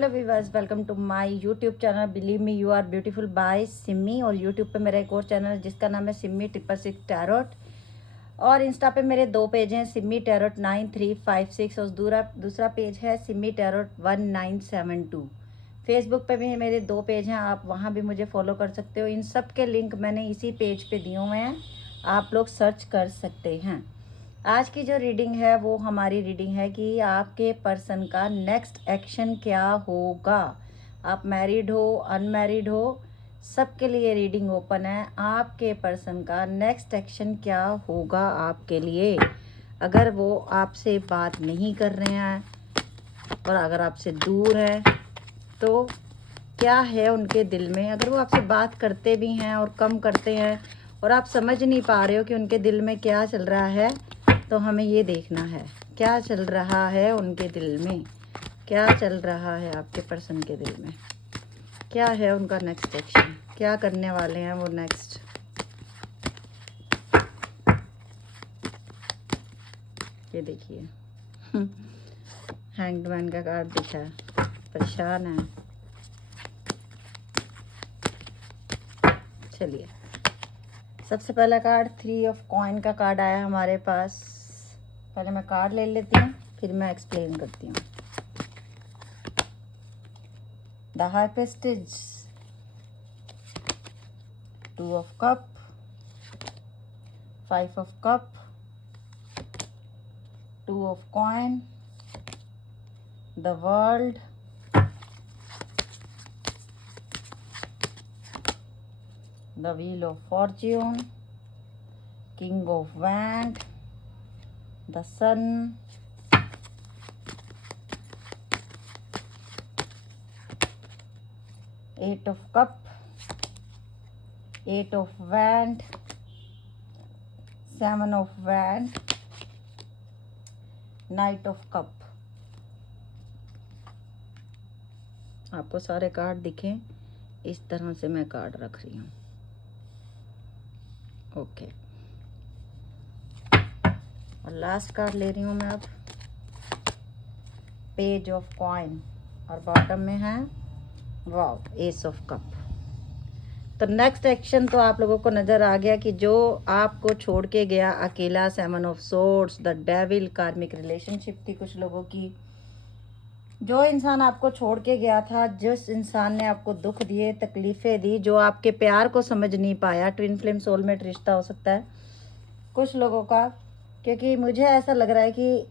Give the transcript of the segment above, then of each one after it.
Hello viewers, welcome to my YouTube channel believe me you are beautiful by Simi. और YouTube पे मेरा एक और चैनल है जिसका नाम है सिमी 666 टैरोट। और इंस्टा पे मेरे दो पेज हैं, सिमी टैरोट 9356 और दूसरा पेज है सिमी टैरोट 1972। फेसबुक पे भी मेरे दो पेज हैं, आप वहाँ भी मुझे फॉलो कर सकते हो। इन सब के लिंक मैंने इसी पेज पे दिए हुए हैं, आप लोग सर्च कर सकते हैं। आज की जो रीडिंग है वो हमारी रीडिंग है कि आपके पर्सन का नेक्स्ट एक्शन क्या होगा। आप मैरिड हो, अनमैरिड हो, सबके लिए रीडिंग ओपन है। आपके पर्सन का नेक्स्ट एक्शन क्या होगा आपके लिए, अगर वो आपसे बात नहीं कर रहे हैं और अगर आपसे दूर है तो क्या है उनके दिल में। अगर वो आपसे बात करते भी हैं और कम करते हैं और आप समझ नहीं पा रहे हो कि उनके दिल में क्या चल रहा है, तो हमें ये देखना है क्या चल रहा है उनके दिल में, क्या चल रहा है आपके पर्सन के दिल में, क्या है उनका नेक्स्ट एक्शन, क्या करने वाले हैं वो नेक्स्ट। ये देखिए हैंग्ड मैन का कार्ड दिखा है, परेशान है। चलिए, सबसे पहला कार्ड 3 ऑफ कॉइन का कार्ड आया हमारे पास। पहले मैं कार्ड ले लेती हूँ, फिर मैं एक्सप्लेन करती हूँ। The high priestess, 2 of cup, 5 of cup, 2 of coin, the world, the wheel of fortune, king of wand, the sun, eight of cup, 8 of wand, 7 of wand, knight of cup. आपको सारे card दिखें, इस तरह से मैं card रख रही हूँ। ओके, और लास्ट कार्ड ले रही हूँ मैं अब, पेज ऑफ कॉइन, और बॉटम में है वाव एस ऑफ कप। तो नेक्स्ट एक्शन तो आप लोगों को नज़र आ गया कि जो आपको छोड़ के गया अकेला, 7 ऑफ सोर्ड्स, द डेविल, कार्मिक रिलेशनशिप थी कुछ लोगों की। जो इंसान आपको छोड़ के गया था, जिस इंसान ने आपको दुख दिए, तकलीफ़ें दी, जो आपके प्यार को समझ नहीं पाया, ट्विन फ्लेम सोलमेट रिश्ता हो सकता है कुछ लोगों का। क्योंकि मुझे ऐसा लग रहा है कि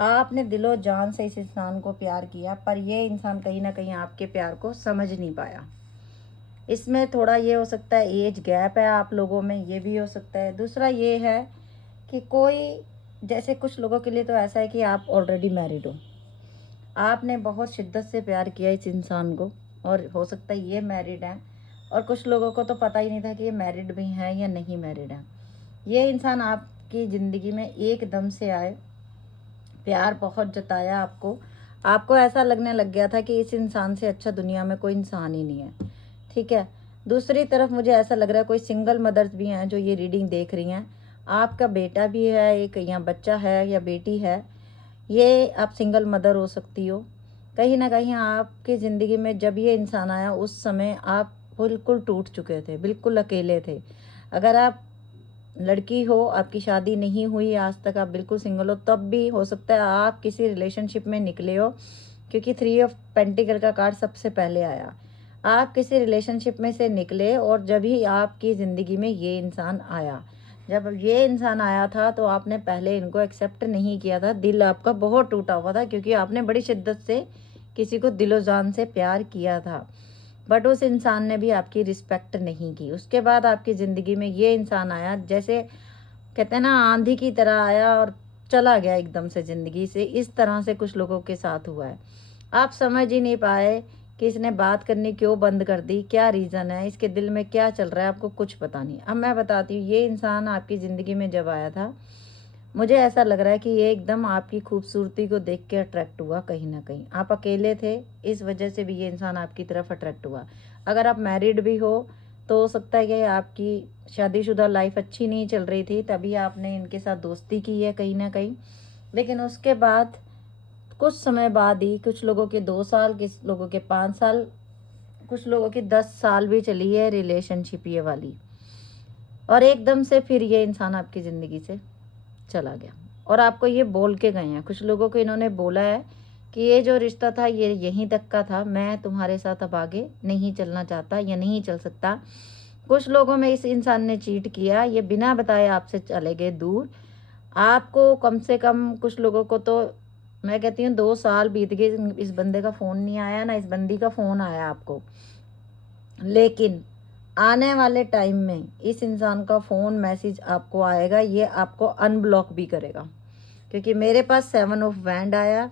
आपने दिलो जान से इस इंसान को प्यार किया, पर ये इंसान कहीं ना कहीं आपके प्यार को समझ नहीं पाया। इसमें थोड़ा ये हो सकता है एज गैप है आप लोगों में, ये भी हो सकता है। दूसरा ये है कि कोई, जैसे कुछ लोगों के लिए तो ऐसा है कि आप ऑलरेडी मैरिड हो, आपने बहुत शिद्दत से प्यार किया इस इंसान को, और हो सकता है ये मैरिड है, और कुछ लोगों को तो पता ही नहीं था कि ये मैरिड भी हैं या नहीं मैरिड है। ये इंसान आपकी ज़िंदगी में एकदम से आए, प्यार बहुत जताया आपको, आपको ऐसा लगने लग गया था कि इस इंसान से अच्छा दुनिया में कोई इंसान ही नहीं है। ठीक है, दूसरी तरफ मुझे ऐसा लग रहा है कोई सिंगल मदर्स भी हैं जो ये रीडिंग देख रही हैं, आपका बेटा भी है एक, या बच्चा है या बेटी है, ये आप सिंगल मदर हो सकती हो। कहीं ना कहीं आपकी ज़िंदगी में जब ये इंसान आया उस समय आप बिल्कुल टूट चुके थे, बिल्कुल अकेले थे। अगर आप लड़की हो, आपकी शादी नहीं हुई आज तक, आप बिल्कुल सिंगल हो, तब भी हो सकता है आप किसी रिलेशनशिप में निकले हो, क्योंकि 3 ऑफ पेंटिकल का कार्ड सबसे पहले आया। आप किसी रिलेशनशिप में से निकले और जब ही आपकी ज़िंदगी में ये इंसान आया, जब ये इंसान आया था तो आपने पहले इनको एक्सेप्ट नहीं किया था, दिल आपका बहुत टूटा हुआ था, क्योंकि आपने बड़ी शिद्दत से किसी को दिलो जान से प्यार किया था, बट उस इंसान ने भी आपकी रिस्पेक्ट नहीं की। उसके बाद आपकी ज़िंदगी में ये इंसान आया, जैसे कहते हैं ना आंधी की तरह आया और चला गया एकदम से ज़िंदगी से। इस तरह से कुछ लोगों के साथ हुआ है, आप समझ ही नहीं पाए कि इसने बात करनी क्यों बंद कर दी, क्या रीज़न है, इसके दिल में क्या चल रहा है, आपको कुछ पता नहीं। अब मैं बताती हूँ, ये इंसान आपकी ज़िंदगी में जब आया था, मुझे ऐसा लग रहा है कि ये एकदम आपकी खूबसूरती को देख के अट्रैक्ट हुआ। कहीं ना कहीं आप अकेले थे, इस वजह से भी ये इंसान आपकी तरफ अट्रैक्ट हुआ। अगर आप मैरिड भी हो तो हो सकता है कि आपकी शादीशुदा लाइफ अच्छी नहीं चल रही थी, तभी आपने इनके साथ दोस्ती की है कहीं ना कहीं। लेकिन उसके बाद कुछ समय बाद ही, कुछ लोगों के 2 साल, कुछ लोगों के 5 साल, कुछ लोगों की 10 साल भी चली है रिलेशनशिप ये वाली, और एकदम से फिर ये इंसान आपकी ज़िंदगी से चला गया। और आपको ये बोल के गए हैं, कुछ लोगों को इन्होंने बोला है कि ये जो रिश्ता था ये यहीं तक का था, मैं तुम्हारे साथ अब आगे नहीं चलना चाहता या नहीं चल सकता। कुछ लोगों में इस इंसान ने चीट किया, ये बिना बताए आपसे चले गए दूर। आपको कम से कम, कुछ लोगों को तो मैं कहती हूँ 2 साल बीत गए, इस बंदे का फ़ोन नहीं आया ना इस बंदी का फ़ोन आया आपको। लेकिन आने वाले टाइम में इस इंसान का फ़ोन मैसेज आपको आएगा, ये आपको अनब्लॉक भी करेगा, क्योंकि मेरे पास 7 ऑफ वैंड आया,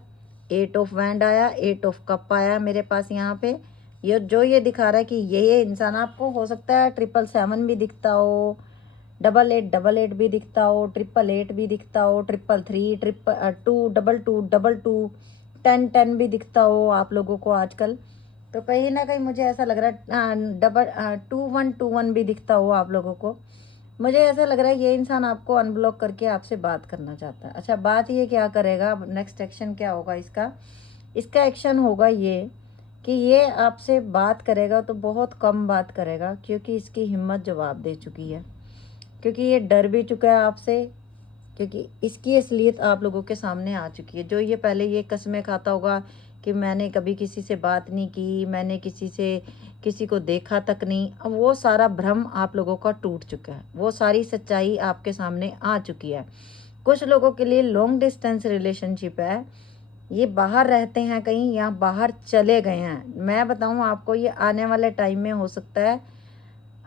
8 ऑफ वैंड आया, 8 ऑफ कप आया मेरे पास यहाँ पे। ये दिखा रहा है कि ये इंसान आपको हो सकता है 777 भी दिखता हो, 8888 भी दिखता हो, 888 भी दिखता हो, 333, 222, 1010 भी दिखता हो आप लोगों को आजकल। तो कहीं ना कहीं मुझे ऐसा लग रहा है 2121 भी दिखता हो आप लोगों को। मुझे ऐसा लग रहा है ये इंसान आपको अनब्लॉक करके आपसे बात करना चाहता है। अच्छा, बात ये क्या करेगा, नेक्स्ट एक्शन क्या होगा इसका? इसका एक्शन होगा ये कि ये आपसे बात करेगा तो बहुत कम बात करेगा, क्योंकि इसकी हिम्मत जवाब दे चुकी है, क्योंकि ये डर भी चुका है आपसे, क्योंकि इसकी असलियत आप लोगों के सामने आ चुकी है। जो ये पहले ये कस्में खाता होगा कि मैंने कभी किसी से बात नहीं की, मैंने किसी को देखा तक नहीं, अब वो सारा भ्रम आप लोगों का टूट चुका है, वो सारी सच्चाई आपके सामने आ चुकी है। कुछ लोगों के लिए लॉन्ग डिस्टेंस रिलेशनशिप है, ये बाहर रहते हैं कहीं या बाहर चले गए हैं। मैं बताऊं आपको, ये आने वाले टाइम में हो सकता है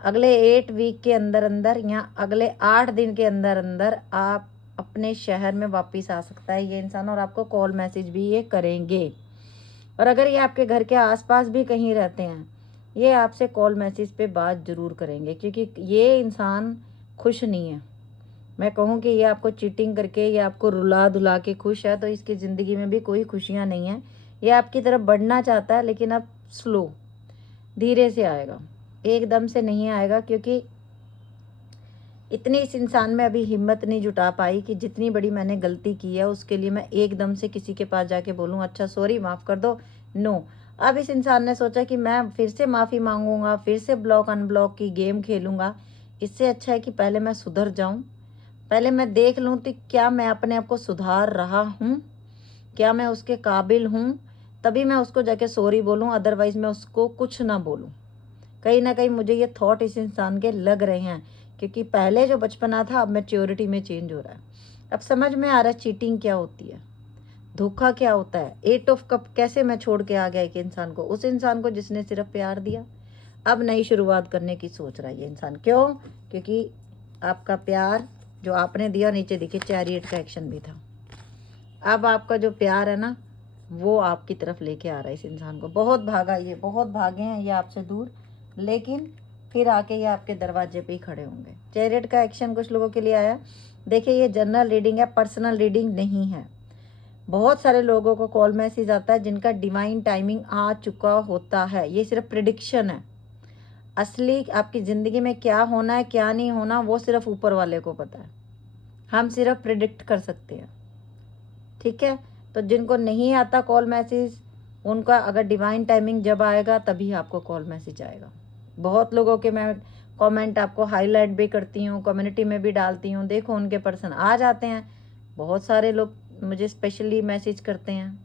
अगले 8 वीक के अंदर अंदर या अगले 8 दिन के अंदर अंदर आप अपने शहर में वापस आ सकता है ये इंसान, और आपको कॉल मैसेज भी ये करेंगे। और अगर ये आपके घर के आसपास भी कहीं रहते हैं, ये आपसे कॉल मैसेज पे बात ज़रूर करेंगे, क्योंकि ये इंसान खुश नहीं है। मैं कहूँ कि ये आपको चीटिंग करके, ये आपको रुला धुला के खुश है, तो इसकी ज़िंदगी में भी कोई खुशियाँ नहीं है। ये आपकी तरफ बढ़ना चाहता है, लेकिन अब स्लो, धीरे से आएगा, एकदम से नहीं आएगा, क्योंकि इतनी इस इंसान में अभी हिम्मत नहीं जुटा पाई कि जितनी बड़ी मैंने गलती की है उसके लिए मैं एकदम से किसी के पास जाके बोलूँ अच्छा सॉरी माफ़ कर दो। नो, अब इस इंसान ने सोचा कि मैं फिर से माफ़ी मांगूंगा, फिर से ब्लॉक अनब्लॉक की गेम खेलूंगा। इससे अच्छा है कि पहले मैं सुधर जाऊं, पहले मैं देख लूं कि क्या मैं अपने आप को सुधार रहा हूं, क्या मैं उसके काबिल हूं, तभी मैं उसको जाके सॉरी बोलूं, अदरवाइज मैं उसको कुछ ना बोलूं। कहीं ना कहीं मुझे ये थॉट इस इंसान के लग रहे हैं, क्योंकि पहले जो बचपना था अब मैच्योरिटी में चेंज हो रहा है। अब समझ में आ रहा है चीटिंग क्या होती है, धोखा क्या होता है। 8 ऑफ कप कैसे मैं छोड़ के आ गया एक इंसान को, उस इंसान को जिसने सिर्फ प्यार दिया। अब नई शुरुआत करने की सोच रहा है ये इंसान, क्यों? क्योंकि आपका प्यार जो आपने दिया, नीचे देखिए चैरियट का एक्शन भी था। अब आपका जो प्यार है ना, वो आपकी तरफ लेके आ रहा है इस इंसान को। बहुत भागा ये, बहुत भागे हैं ये आपसे दूर, लेकिन फिर आके ये आपके दरवाजे पे ही खड़े होंगे। चैरियट का एक्शन कुछ लोगों के लिए आया। देखिए, ये जनरल रीडिंग है, पर्सनल रीडिंग नहीं है। बहुत सारे लोगों को कॉल मैसेज आता है जिनका डिवाइन टाइमिंग आ चुका होता है, ये सिर्फ प्रिडिक्शन है। असली आपकी ज़िंदगी में क्या होना है क्या नहीं होना, वो सिर्फ ऊपर वाले को पता है, हम सिर्फ प्रिडिक्ट कर सकते हैं। ठीक है, तो जिनको नहीं आता कॉल मैसेज, उनका अगर डिवाइन टाइमिंग जब आएगा तभी आपको कॉल मैसेज आएगा। बहुत लोगों के मैं कमेंट आपको हाईलाइट भी करती हूँ, कम्युनिटी में भी डालती हूँ, देखो उनके पर्सन आ जाते हैं। बहुत सारे लोग मुझे स्पेशली मैसेज करते हैं।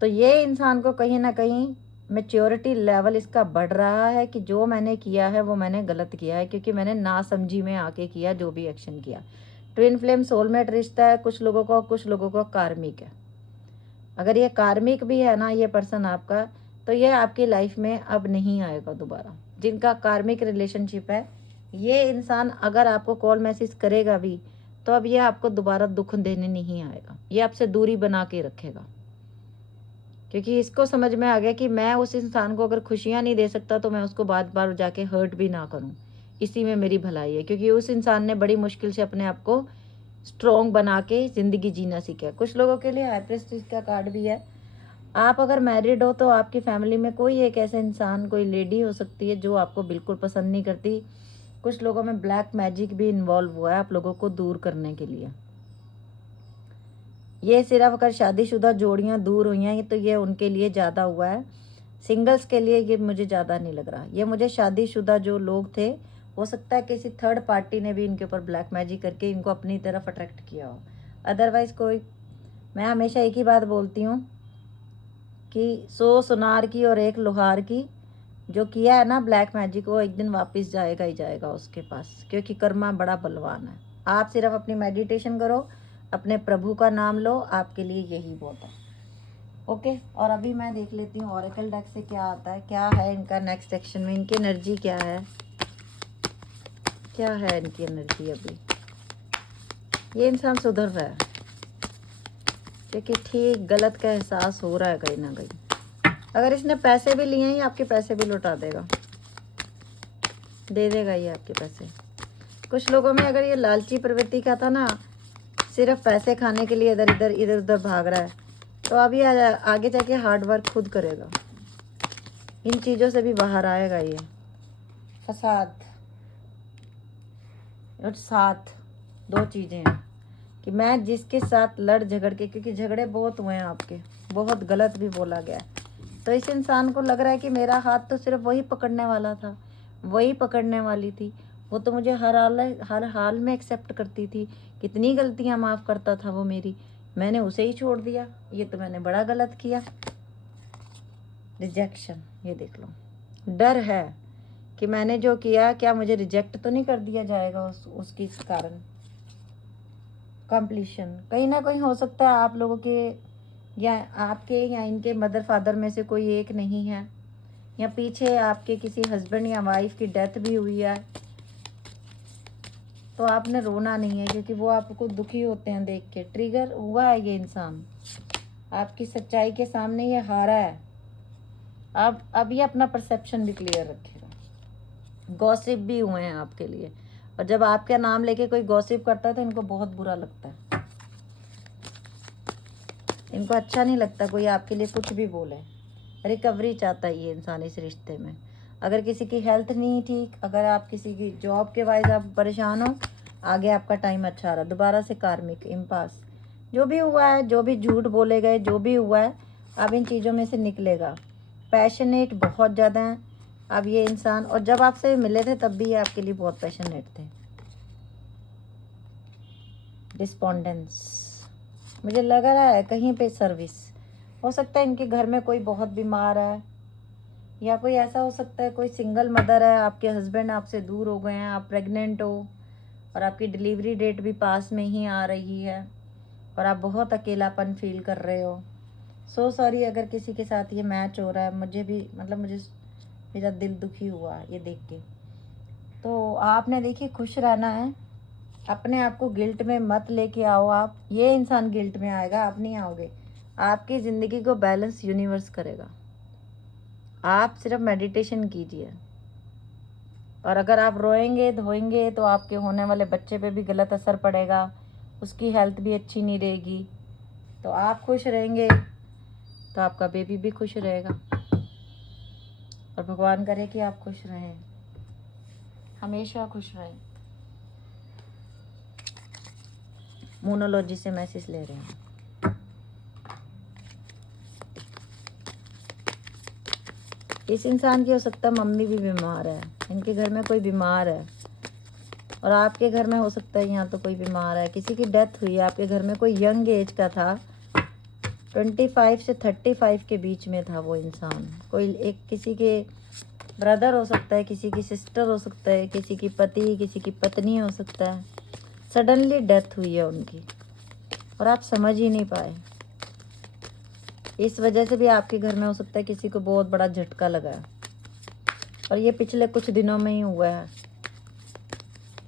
तो ये इंसान को कहीं ना कहीं मेच्योरिटी लेवल इसका बढ़ रहा है कि जो मैंने किया है वो मैंने गलत किया है, क्योंकि मैंने नासमझी में आके किया जो भी एक्शन किया। ट्विन फ्लेम सोलमेट रिश्ता है कुछ लोगों का, कुछ लोगों का कार्मिक है। अगर ये कार्मिक भी है ना ये पर्सन आपका, तो ये आपकी लाइफ में अब नहीं आएगा दोबारा। जिनका कार्मिक रिलेशनशिप है, ये इंसान अगर आपको कॉल मैसेज करेगा भी, तो अब ये आपको दोबारा दुख देने नहीं आएगा, ये आपसे दूरी बना के रखेगा, क्योंकि इसको समझ में आ गया कि मैं उस इंसान को अगर खुशियाँ नहीं दे सकता तो मैं उसको बार बार जाके हर्ट भी ना करूँ, इसी में मेरी भलाई है। क्योंकि उस इंसान ने बड़ी मुश्किल से अपने आप को स्ट्रॉन्ग बना के ज़िंदगी जीना सीखा है। कुछ लोगों के लिए हाई प्रेस्टीज का कार्ड भी है। आप अगर मैरिड हो तो आपकी फैमिली में कोई एक ऐसे इंसान, कोई लेडी हो सकती है जो आपको बिल्कुल पसंद नहीं करती। कुछ लोगों में ब्लैक मैजिक भी इन्वॉल्व हुआ है आप लोगों को दूर करने के लिए। ये सिर्फ अगर शादीशुदा जोड़ियां दूर हुई हैं तो ये उनके लिए ज़्यादा हुआ है, सिंगल्स के लिए ये मुझे ज़्यादा नहीं लग रहा। ये मुझे शादीशुदा जो लोग थे, हो सकता है किसी थर्ड पार्टी ने भी इनके ऊपर ब्लैक मैजिक करके इनको अपनी तरफ अट्रैक्ट किया हो। अदरवाइज़ कोई, मैं हमेशा एक ही बात बोलती हूँ कि 100 सुनार की और 1 लोहार की, जो किया है ना ब्लैक मैजिक, वो एक दिन वापस जाएगा ही जाएगा उसके पास, क्योंकि कर्मा बड़ा बलवान है। आप सिर्फ अपनी मेडिटेशन करो, अपने प्रभु का नाम लो, आपके लिए यही बहुत है। ओके, और अभी मैं देख लेती हूँ ऑरेकल डेक से क्या आता है, क्या है इनका नेक्स्ट एक्शन में, इनकी एनर्जी क्या है, क्या है इनकी एनर्जी अभी। ये इंसान सुधर रहा है, क्योंकि ठीक गलत का एहसास हो रहा है कहीं ना कहीं। अगर इसने पैसे भी लिए हैं, आपके पैसे भी लौटा देगा, दे देगा ये आपके पैसे। कुछ लोगों में अगर ये लालची प्रवृत्ति का था ना, सिर्फ पैसे खाने के लिए इधर उधर भाग रहा है, तो अभी आगे जाके हार्ड वर्क खुद करेगा, इन चीज़ों से भी बाहर आएगा ये। फसाद और साथ, दो चीज़ें हैं कि मैं जिसके साथ लड़ झगड़ के, क्योंकि झगड़े बहुत हुए हैं आपके, बहुत गलत भी बोला गया, तो इस इंसान को लग रहा है कि मेरा हाथ तो सिर्फ वही पकड़ने वाला था, वही पकड़ने वाली थी, वो तो मुझे हर हाल में एक्सेप्ट करती थी, कितनी गलतियां माफ़ करता था वो मेरी, मैंने उसे ही छोड़ दिया, ये तो मैंने बड़ा गलत किया। रिजेक्शन, ये देख लो, डर है कि मैंने जो किया, क्या मुझे रिजेक्ट तो नहीं कर दिया जाएगा उसके कारण। कंप्लीशन, कहीं ना कहीं हो सकता है आप लोगों के या आपके या इनके मदर फादर में से कोई एक नहीं है, या पीछे आपके किसी हस्बैंड या वाइफ की डेथ भी हुई है, तो आपने रोना नहीं है, क्योंकि वो आपको दुखी होते हैं देख के, ट्रिगर हुआ है ये इंसान, आपकी सच्चाई के सामने ये हारा है। अब ये अपना परसेप्शन भी क्लियर रखेगा। गॉसिप भी हुए हैं आपके लिए, और जब आपका नाम लेके कोई गॉसिप करता है तो इनको बहुत बुरा लगता है, इनको अच्छा नहीं लगता कोई आपके लिए कुछ भी बोले। रिकवरी चाहता है ये इंसान इस रिश्ते में। अगर किसी की हेल्थ नहीं ठीक, अगर आप किसी की जॉब के वाइज आप परेशान हो, आगे आपका टाइम अच्छा रहा, दोबारा से कार्मिक इम्पास, जो भी हुआ है, जो भी झूठ बोले गए, जो भी हुआ है, अब इन चीज़ों में से निकलेगा। पैशनेट बहुत ज़्यादा हैं अब ये इंसान, और जब आपसे मिले थे तब भी ये आपके लिए बहुत पैशनेट थे। डिस्पोंडेंस, मुझे लग रहा है कहीं पे सर्विस, हो सकता है इनके घर में कोई बहुत बीमार है, या कोई ऐसा हो सकता है कोई सिंगल मदर है, आपके हस्बैंड आपसे दूर हो गए हैं, आप प्रेग्नेंट हो और आपकी डिलीवरी डेट भी पास में ही आ रही है, और आप बहुत अकेलापन फील कर रहे हो। सो सॉरी अगर किसी के साथ ये मैच हो रहा है, मुझे भी मतलब मेरा दिल दुखी हुआ ये देख के। तो आपने देखिए खुश रहना है, अपने आप को गिल्ट में मत लेके आओ आप, ये इंसान गिल्ट में आएगा, आप नहीं आओगे। आपकी ज़िंदगी को बैलेंस यूनिवर्स करेगा, आप सिर्फ मेडिटेशन कीजिए। और अगर आप रोएंगे धोएंगे तो आपके होने वाले बच्चे पे भी गलत असर पड़ेगा, उसकी हेल्थ भी अच्छी नहीं रहेगी। तो आप खुश रहेंगे तो आपका बेबी भी खुश रहेगा, और भगवान करे कि आप खुश रहें, हमेशा खुश रहें। मोनोलॉजी से मैसेज ले रहे हैं। इस इंसान की हो सकता है मम्मी भी बीमार है, इनके घर में कोई बीमार है, और आपके घर में हो सकता है यहाँ तो कोई बीमार है, किसी की डेथ हुई है, आपके घर में कोई यंग एज का था, 25 से 35 के बीच में था वो इंसान, कोई एक किसी के ब्रदर हो सकता है, किसी की सिस्टर हो सकता है, किसी की पति, किसी की पत्नी हो सकता है, सडनली डेथ हुई है उनकी और आप समझ ही नहीं पाए। इस वजह से भी आपके घर में हो सकता है किसी को बहुत बड़ा झटका लगा है, और ये पिछले कुछ दिनों में ही हुआ है।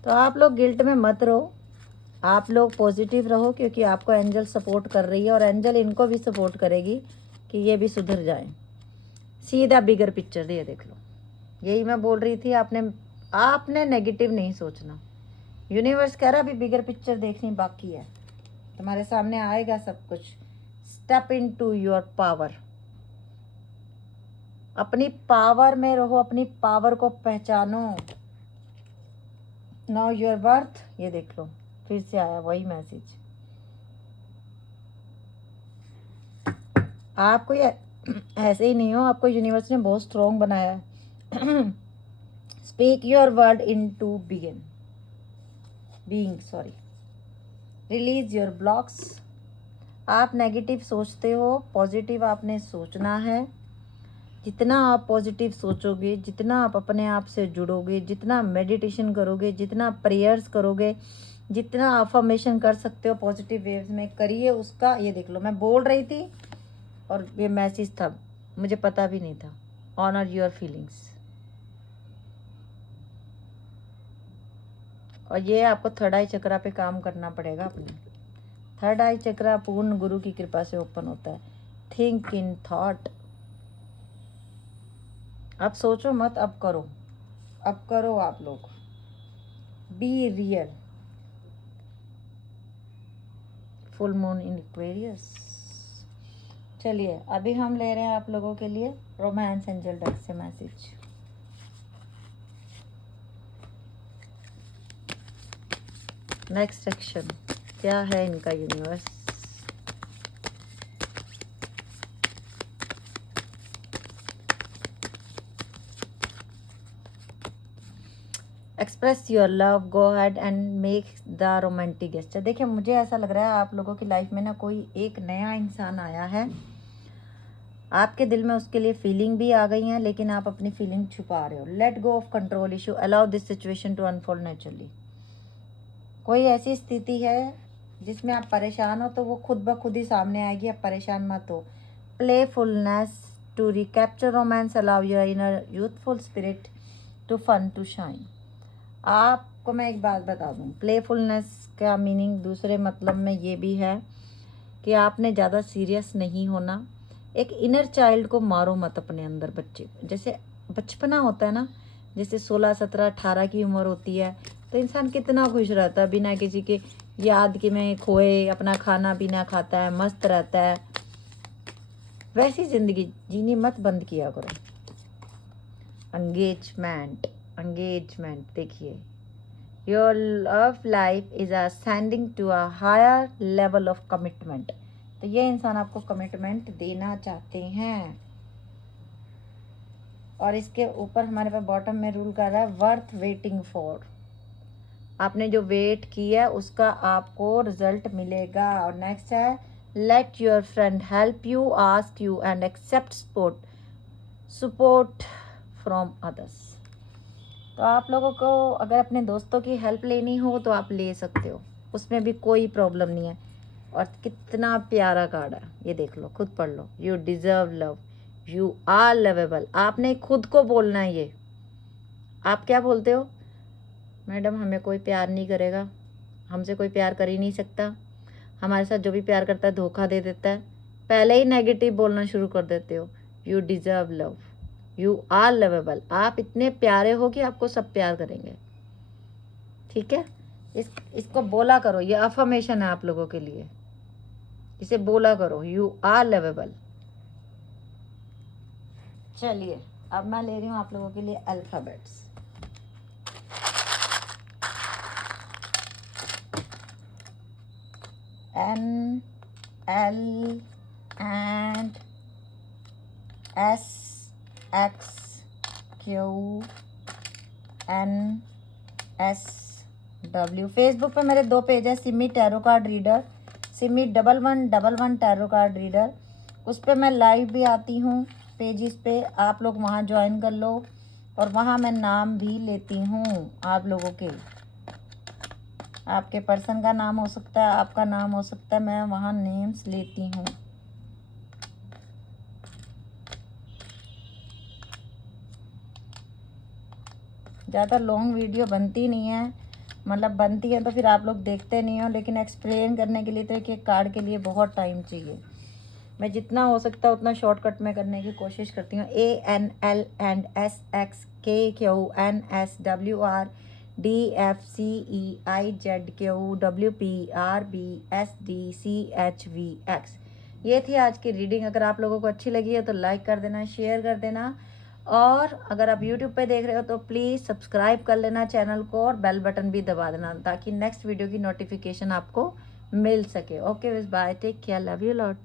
तो आप लोग गिल्ट में मत रहो, आप लोग पॉजिटिव रहो, क्योंकि आपको एंजल सपोर्ट कर रही है, और एंजल इनको भी सपोर्ट करेगी कि ये भी सुधर जाए। सीधा बिगर पिक्चर ये देख लो, यही मैं बोल रही थी, आपने नेगेटिव नहीं सोचना। यूनिवर्स कह रहा अभी बिगर पिक्चर देखनी बाकी है, तुम्हारे सामने आएगा सब कुछ। Step into your power, अपनी पावर में रहो, अपनी पावर को पहचानो। नाउ योर वर्थ, ये देख लो, फिर से आया वही मैसेज। आपको ये ऐसे ही नहीं हो, आपको यूनिवर्स ने बहुत स्ट्रॉन्ग बनाया है। Speak your word into being sorry, release your blocks. आप नेगेटिव सोचते हो, पॉजिटिव आपने सोचना है। जितना आप पॉजिटिव सोचोगे, जितना आप अपने आप से जुड़ोगे, जितना मेडिटेशन करोगे, जितना प्रेयर्स करोगे, जितना अफर्मेशन कर सकते हो पॉजिटिव वेव्स में करिए उसका। ये देख लो, मैं बोल रही थी और ये मैसेज था, मुझे पता भी नहीं था। Honour your feelings. और ये आपको थर्ड आई चक्रा पे काम करना पड़ेगा अपने। थर्ड आई चक्रा पूर्ण गुरु की कृपा से ओपन होता है। Think in thought. अब सोचो मत, अब करो, अब करो आप लोग। Be real. Full moon in Aquarius. चलिए अभी हम ले रहे हैं आप लोगों के लिए रोमांस एंजल डेक से मैसेज। नेक्स्ट एक्शन क्या है इनका universe. Express your love, go had and make the romantic gesture. देखिए मुझे ऐसा लग रहा है आप लोगों की लाइफ में ना कोई एक नया इंसान आया है। आपके दिल में उसके लिए फीलिंग भी आ गई है, लेकिन आप अपनी फीलिंग छुपा रहे हो। Let go of control issue, allow this situation to unfold naturally. कोई ऐसी स्थिति है जिसमें आप परेशान हो तो वो खुद ब खुद ही सामने आएगी, आप परेशान मत हो। Playfulness to recapture romance, allow your inner youthful spirit to fun to shine. आपको मैं एक बात बता दूं, प्लेफुलनेस का मीनिंग दूसरे मतलब में ये भी है कि आपने ज़्यादा सीरियस नहीं होना। एक इनर चाइल्ड को मारो मत अपने अंदर। बच्चे जैसे बचपना होता है ना, जैसे 16, 17, 18 की उम्र होती है तो इंसान कितना खुश रहता है, बिना किसी के याद के में खोए अपना खाना पीना खाता है, मस्त रहता है। वैसी ज़िंदगी जीनी मत बंद किया करो। एंगेजमेंट, एंगेजमेंट देखिए, your love life is ascending to a higher level of commitment. तो ये इंसान आपको कमिटमेंट देना चाहते हैं। और इसके ऊपर हमारे पास बॉटम में रूल कर रहा है वर्थ वेटिंग फॉर। आपने जो वेट किया उसका आपको रिजल्ट मिलेगा। और नेक्स्ट है let your friend help you, ask you and accept support from others. तो आप लोगों को अगर अपने दोस्तों की हेल्प लेनी हो तो आप ले सकते हो, उसमें भी कोई प्रॉब्लम नहीं है। और कितना प्यारा कार्ड है, ये देख लो, खुद पढ़ लो। You deserve love, you are lovable. आपने खुद को बोलना है ये। आप क्या बोलते हो, मैडम हमें कोई प्यार नहीं करेगा, हमसे कोई प्यार कर ही नहीं सकता, हमारे साथ जो भी प्यार करता है धोखा दे देता है। पहले ही नेगेटिव बोलना शुरू कर देते हो। You deserve love, you are lovable. आप इतने प्यारे हो कि आपको सब प्यार करेंगे। ठीक है, इसको बोला करो, ये अफर्मेशन है आप लोगों के लिए। इसे बोला करो, यू आर लवेबल। चलिए अब मैं ले रही हूँ आप लोगों के लिए alphabets. N, L and S, X, Q, N, S, W। Facebook पे मेरे 2 पेज है, Simi tarot card reader, Simi 1111 tarot card reader. उस पर मैं लाइव भी आती हूँ पेजिस पे, आप लोग वहाँ ज्वाइन कर लो। और वहाँ मैं नाम भी लेती हूँ आप लोगों के। आपके पर्सन का नाम हो सकता है, आपका नाम हो सकता है, मैं वहाँ नेम्स लेती हूँ। ज़्यादा लॉन्ग वीडियो बनती नहीं है, मतलब बनती है तो फिर आप लोग देखते नहीं हो, लेकिन एक्सप्लेन करने के लिए तो एक कार्ड के लिए बहुत टाइम चाहिए। मैं जितना हो सकता है उतना शॉर्टकट में करने की कोशिश करती हूँ। ANL and SXKQNSWRDFCEIZQWPRBSDCHVX। ये थी आज की रीडिंग। अगर आप लोगों को अच्छी लगी है तो लाइक कर देना, शेयर कर देना। और अगर आप YouTube पे देख रहे हो तो प्लीज़ सब्सक्राइब कर लेना चैनल को और बेल बटन भी दबा देना ताकि नेक्स्ट वीडियो की नोटिफिकेशन आपको मिल सके। Okay, bye, take care, love you lot.